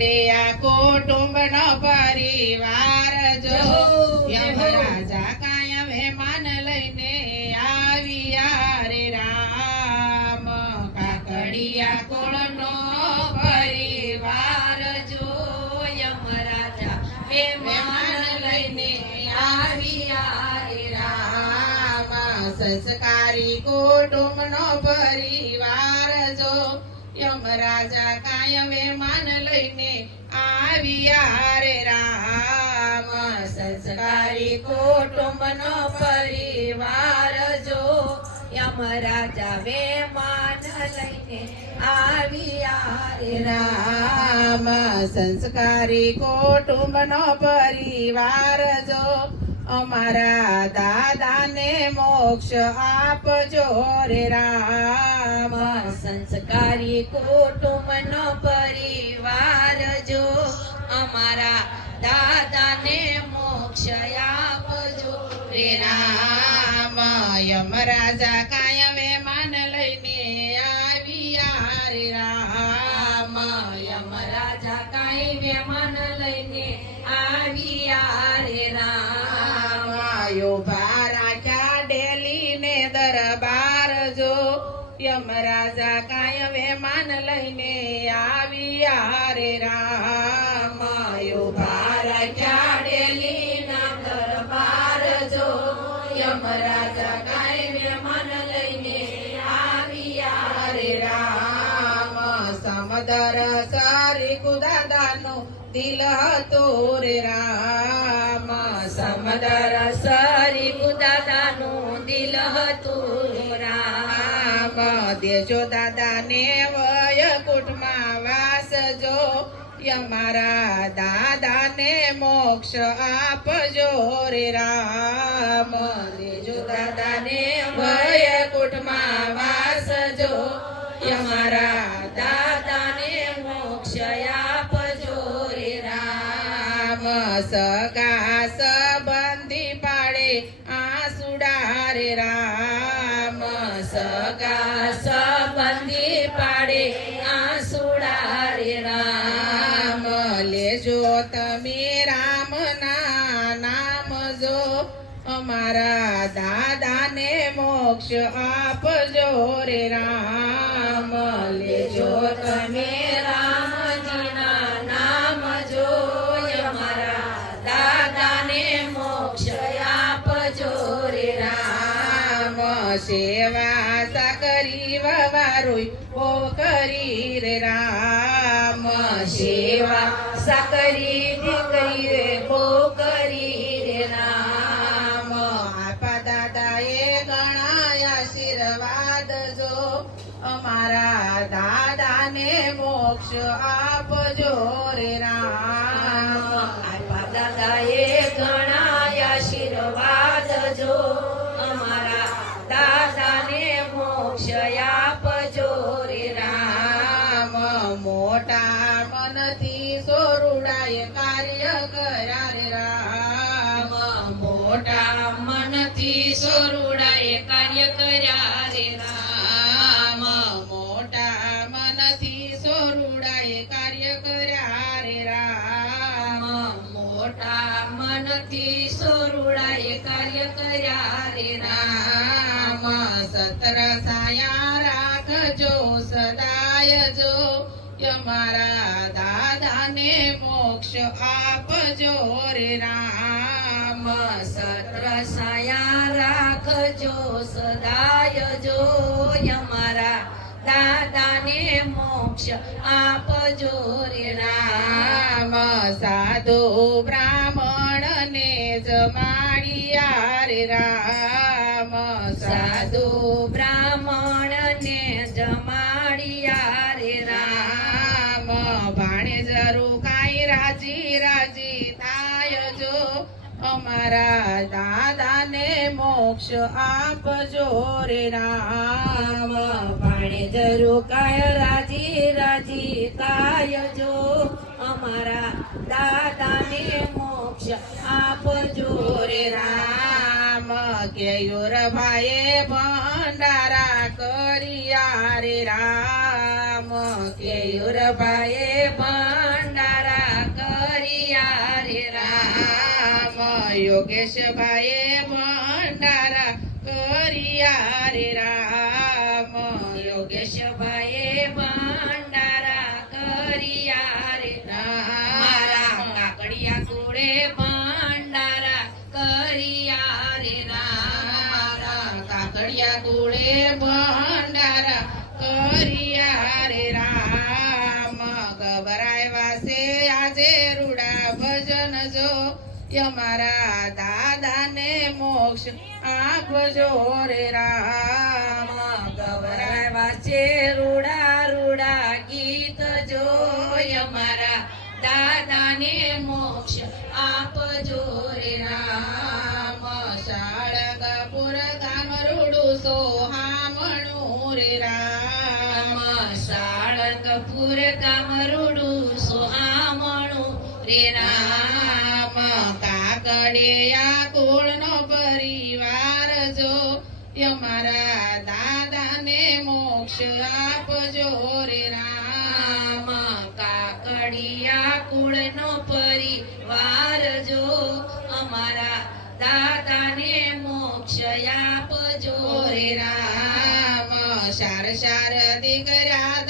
કાકડિયા કુટુંબ નો પરિવાર જો. રાજા કાયમ હેમાન લઈને આવ્યા રે રામ. કાકડિયા કુળનો પરિવાર જો. યમરાજા મહેમાન લઈને આવ્યા રે રામ. સંસ્કારી કુટુંબનો પરિવાર જો. યમરાજા કાયમે માન લઈને આવ્યા રે રામ. સંસ્કારી કુટુંબનો પરિવાર જો યમરાજા વેમાન લઈને આવ્યા રે રામ. સંસ્કારી કુટુંબનો પરિવાર જો અમારા દાદાને મોક્ષ આપજો રે રામ. સંસ્કારી કુટુંબનો પરિવાર જો અમારા દાદાને મોક્ષ આપજો રે રામ. યમરાજા કાયમે માન લઈને આવ્યા રે રામ. કાયમે માન લઈને આવ્યા રે રામાયો ભાર ચાડેલી ડેલી ના દરબાર જો. યમરાજા કાંઈ મહેમાન લઈને આવ્યા રે રામ. સમદર સારી કુદાદાનો દિલ હતું રે રામ. સમદર સારી કુદાદાનો દિલ હતું દેજો દાદાને વય કુટમાં વાસ જો યમારા દાદાને મોક્ષ આપજો રે રામ. દેજો દાદાને વય કુટમાં વાસ જો યમારા દાદાને મોક્ષ આપજો રે રામ. સગા આપજો રે રામ, લેજો તમે રામજીના નામ જો દાદાને મોક્ષ આપજો રે રામ. સેવા સાકરી વવારોય ઓ કરી રામ. સેવા સાકરી મોક્ષ આપજો રે રામ. આપા દાદાએ ઘણા આશીર્વાદ જો. અમારા દાદાને મોક્ષ આપજો રે રામ રામ. મોટા મનથી સોરુડાએ કાર્ય કર્યા રે રામ. મોટા મનથી સોરુડાએ કાર્ય કર્યા રે કર્યા રે રામ રામ સત્ર સાયા રાખજો સદાય જો અમારા દાદાને મોક્ષ આપજો રે રામ સત્ર સાયા રાખજો સદાય જો અમારા દાદાને મોક્ષ આપજો રે રામ રામ સાધુ બ્રાહ્મણ ને જમાડિયા રે રામ સાધુ બ્રાહ્મણ ને જમાડિયા રે રામ. ભાણે જરૂ કાંઈ રાજી રાજી થાય જો. અમારા દાદાને મોક્ષ આપજો રે રામ. ભાણે જરૂ કાંઈ રાજી રાજી થાય જો. અમારા દાદાને મોક્ષ રામ કે યોરભાઈએ ભંડારા કર્યા રે રામ. કે યોરભાઈએ ભંડારા કર્યા રે રામ. યોગેશભાઈએ ભંડારા કર્યા રે રામ. મારા ગોળે ભંડારા કરિયા રે રામ. ગભરાયવા છે આજે રૂડા ભજન જો. અમારા દાદાને મોક્ષ આપજો રે રામ. ગભરાય છે રૂડા રૂડા ગીત જોય મારા દાદાને મોક્ષ આપજો સાળંગપુર સુહામણું રે રામ કાકડિયા કુળનો પરિવાર જો. અમારા દાદાને મોક્ષ આપજો રે રામ કાકડિયા કુળનો પરિવાર જો. અમારા દાદાને મોક્ષ આપજો રે રામ શાર શાર દીકરા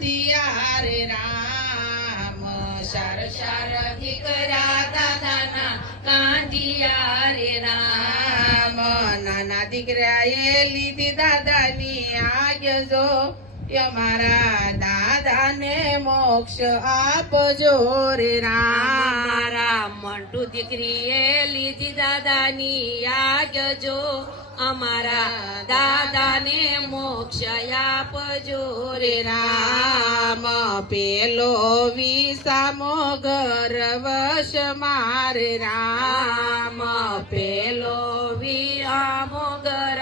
કાંધિયા રે રામ શાર શાર દીકરા દાદાના કાંધિયા રે રામ નાના નાના દીકરાએ લીધી દાદાની આજ્ઞ જો અમારા દાદાને મોક્ષ આપજો રે રામ. મારા મંટુ દીકરીએ લીધી દાદાની આગજો અમારા દાદાને મોક્ષ આપજો રે રામ. પેલો વિસામો ગર્વશ મારે રામ. પેલો વિહામો ગર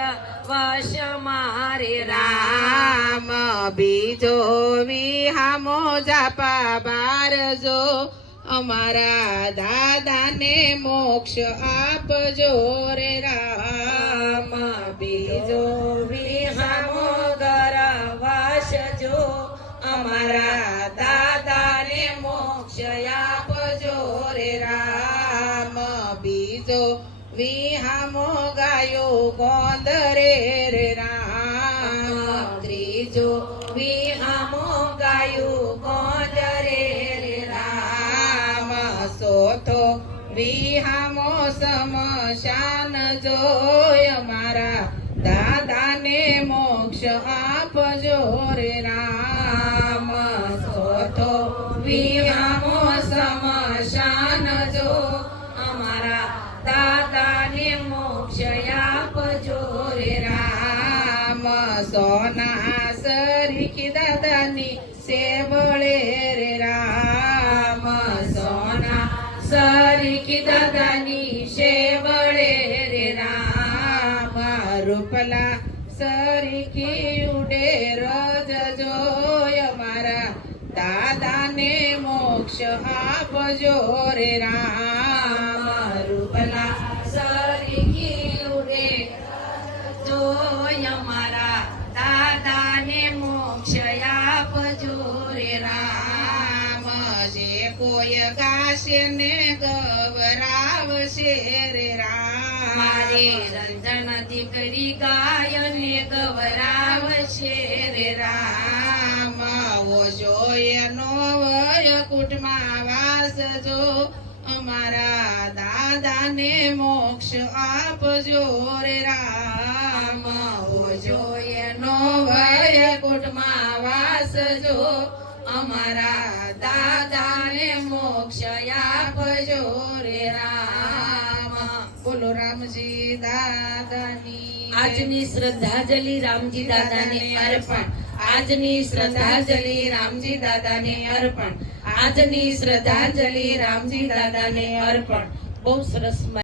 વશ મારે રામ. બીજો વિહામો જાપા બાર જો. અમારા દાદાને મોક્ષ આપજો રે રામ. બીજો વિહામો ગર વશ જો અમારા દાદાને મોક્ષ આપજો રે રામ. બીજો વિહામો સોથો વિહામો સમશાન જોય મારા દાદાને મોક્ષ આપજો રે રામ. સોથો વિહામો સમશાન જો અમારા દાદાને મોક્ષ આપજો રે રામ. સોના સરખી દાદાની સેવળે સોના સરીખી દાદાની સેવળે રે રામ રૂપલા સરીખી ઉડે રજ જોય મારા દાદાને મોક્ષ આપજો રે કોઈ ગાશે ને ગવરાવશે રે મારે રામ રંજન દીકરી ગાયને ગવરાવશે રે રામ ઓ જોય નો વય કુટમાં વાસ જો અમારા દાદાને મોક્ષ આપજો રે રામ ઓ જોય નો વય કુટમાં વાસ જો અમારા દાદાને મોક્ષ આપજો રે રામ. બોલો રામજી દાદાની આજની શ્રદ્ધાંજલિ રામજી દાદાને અર્પણ. આજની શ્રદ્ધાંજલિ રામજી દાદાને અર્પણ. આજની શ્રદ્ધાંજલિ રામજી દાદાને અર્પણ. બહુ સરસ